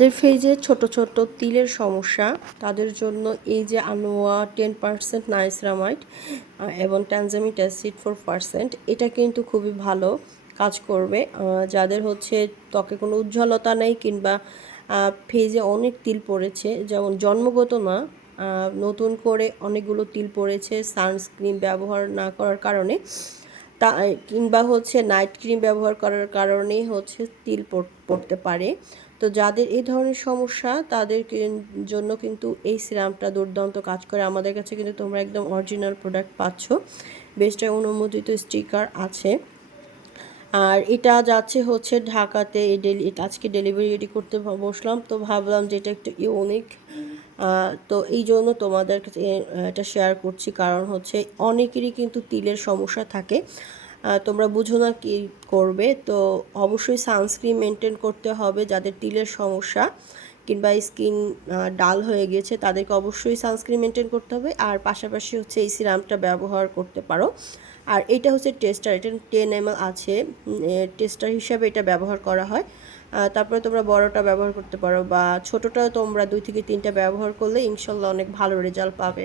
যাদের ফেজে ছোট ছোট তিলের সমস্যা তাদের জন্য এই যে আনোয়া 10% নাইসিরামাইড এবং ট্যানজামিক অ্যাসিড 4%, এটা কিন্তু খুবই ভালো কাজ করবে। যাদের হচ্ছে ত্বকে কোনো উজ্জ্বলতা নেই কিংবা ফেজে অনেক তিল পড়েছে, যেমন জন্মগত না, নতুন করে অনেকগুলো তিল পড়েছে সানস্ক্রিন ব্যবহার না করার কারণে, তা কিংবা হচ্ছে নাইট ক্রিম ব্যবহার করার কারণেই হচ্ছে তিল পড়তে পারে। তো যাদের এই ধরনের সমস্যা তাদের জন্য কিন্তু এই সিরামটা দুর্দান্ত কাজ করে। আমাদের কাছে কিন্তু তোমরা একদম অরিজিনাল প্রোডাক্ট পাচ্ছ, বেস্টের অনুমোদিত স্টিকার আছে। আর এটা যাচ্ছে হচ্ছে ঢাকাতে, আজকে ডেলিভারি রেডি করতে বসলাম, তো ভাবলাম যে এটা একটু ইউনিক, তো এই জন্য তোমাদের কাছে এটা শেয়ার করছি। কারণ হচ্ছে অনেকেরই কিন্তু তিলের সমস্যা থাকে, তোমরা বুঝো না কি করবে। তো অবশ্যই সানস্ক্রিন মেনটেন করতে হবে। যাদের তিলের সমস্যা কিংবা স্কিন ডাল হয়ে গেছে তাদেরকে অবশ্যই সানস্ক্রিন মেনটেন করতে হবে। আর পাশাপাশি হচ্ছে এই সিরামটা ব্যবহার করতে পারো। আর এটা হচ্ছে টেস্টার, এটা 10 ml আছে, টেস্টার হিসাবে এটা ব্যবহার করা হয়। তারপরে তোমরা বড়টা ব্যবহার করতে পারো বা ছোটোটাও তোমরা 2 থেকে 3টা ব্যবহার করলে ইনশাল্লাহ অনেক ভালো রেজাল্ট পাবে।